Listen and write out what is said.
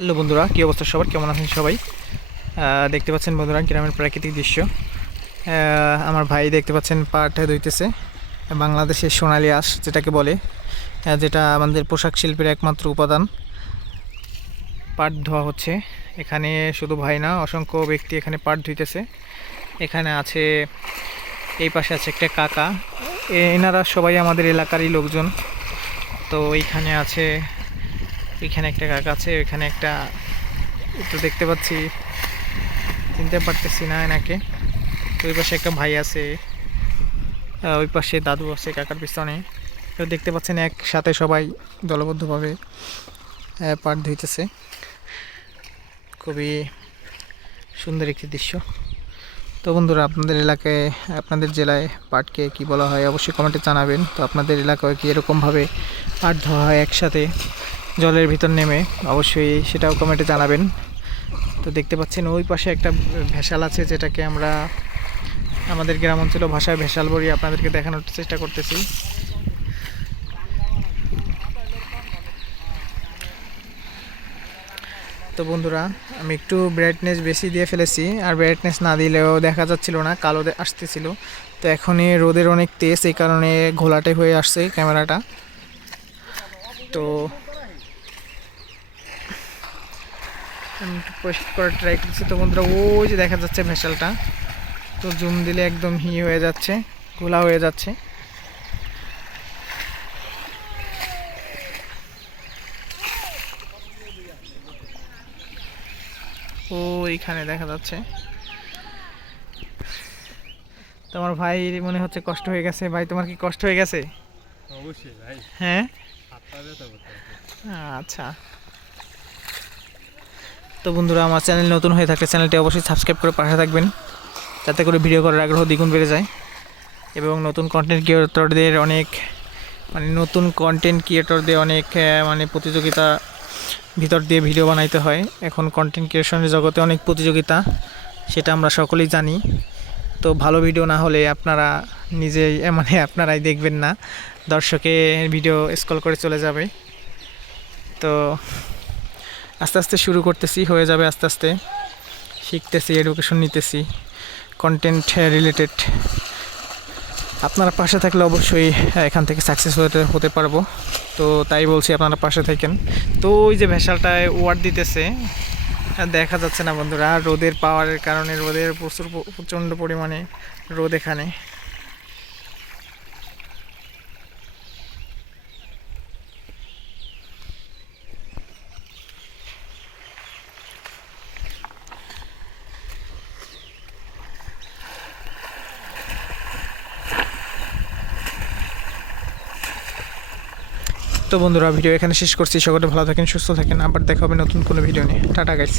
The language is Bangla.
হ্যালো বন্ধুরা, কী অবস্থা সবার? কেমন আছেন সবাই? দেখতে পাচ্ছেন বন্ধুরা, গ্রামের প্রাকৃতিক দৃশ্য। আমার ভাই দেখতে পাচ্ছেন পাট ধুইতেছে। বাংলাদেশের সোনালি আঁশ যেটাকে বলে যেটা আমাদের পোশাক শিল্পের একমাত্র উপাদান। পাট ধোয়া হচ্ছে। এখানে শুধু ভাই না, অসংখ্য ব্যক্তি এখানে পাট ধুইতেছে। এখানে আছে, এই পাশে আছে একটা কাকা। এনারা সবাই আমাদের এলাকারই লোকজন। তো এইখানে আছে এখানে একটা কাকা আছে এখানে একটা একটু দেখতে পাচ্ছি। চিনতে পারতেছি না এনাকে। ওই পাশে একটা ভাই আছে ওই পাশে দাদু আছে কাকার পিছনে। তো দেখতে পাচ্ছেন একসাথে সবাই দলবদ্ধভাবে পাট ধুইতেছে। খুবই সুন্দর একটি দৃশ্য। তো বন্ধুরা, আপনাদের এলাকায়, আপনাদের জেলায় পাটকে কি বলা হয়, অবশ্যই কমেন্টে জানাবেন। তো আপনাদের এলাকায় কি এরকমভাবে পাট ধোয়া হয় একসাথে? জলের ভিতর নেমে অবশ্যই সেটাও কমেন্টে জানাবেন। তো দেখতে পাচ্ছেন ওই পাশে একটা ভেসাল আছে যেটাকে আমরা আমাদের গ্রাম অঞ্চল ভাষায় ভেসাল বলি, আপনাদেরকে দেখানোর চেষ্টা করতেছি। তো বন্ধুরা, আমি একটু ব্রাইটনেস বেশি দিয়ে ফেলেছি, আর ব্রাইটনেস না দিলেও দেখা যাচ্ছিল না কালো আসতেছিল। তো এখনই রোদের অনেক তেজ, এই কারণে ঘোলাটে হয়ে আসছে ক্যামেরাটা। তো আমি একটু পরিষ্কার করার ট্রাই করছি। তো বন্ধুরা ওই যে দেখা যাচ্ছে ভেসালটা। তো জুম দিলে একদম হি হয়ে যাচ্ছে ঘোলা হয়ে যাচ্ছে। ও এইখানে দেখা যাচ্ছে। তোমার ভাই মনে হচ্ছে কষ্ট হয়ে গেছে। ভাই তোমার কি কষ্ট হয়ে গেছে? অবশ্যই ভাই। হ্যাঁ। আচ্ছা। তো বন্ধুরা, আমার চ্যানেল নতুন হয়ে থাকলে চ্যানেলটি অবশ্যই সাবস্ক্রাইব করে পাশে থাকবেন। যাতে করে ভিডিও করার আগ্রহ দ্বিগুণ বেড়ে যায়। এবং নতুন কন্টেন্ট ক্রিয়েটরদের অনেক মানে নতুন কন্টেন্ট ক্রিয়েটরদের অনেক মানে প্রতিযোগিতা ভিতর দিয়ে ভিডিও বানাইতে হয়। এখন কন্টেন্ট ক্রিয়েশনের জগতে অনেক প্রতিযোগিতা, সেটা আমরা সকলেই জানি। তো ভালো ভিডিও না হলে আপনারা নিজেই মানে আপনারাই দেখবেন না। দর্শকে ভিডিও স্ক্রল করে চলে যাবে। তো আস্তে আস্তে শুরু করতেছি, হয়ে যাবে আস্তে আস্তে। শিখতেছি এডুকেশন নিতেছি কন্টেন্ট রিলেটেড আপনারা পাশে থাকলে অবশ্যই এখান থেকে সাকসেস হতে হতে পারব। তো তাই বলছি আপনারা পাশে থাকেন। তো ওই যে ভেসালটায় ওয়ার্ড দিতেছে, দেখা যাচ্ছে না বন্ধুরা, রোদের পাওয়ারের কারণে, রোদের প্রচুর, প্রচণ্ড পরিমাণে রোদ এখানে। তো বন্ধুরা, ভিডিও এখানে শেষ করছি। সকলে ভালো থাকেন, সুস্থ থাকেন। আবার দেখা হবে নতুন কোনো ভিডিও নিয়ে। Tata guys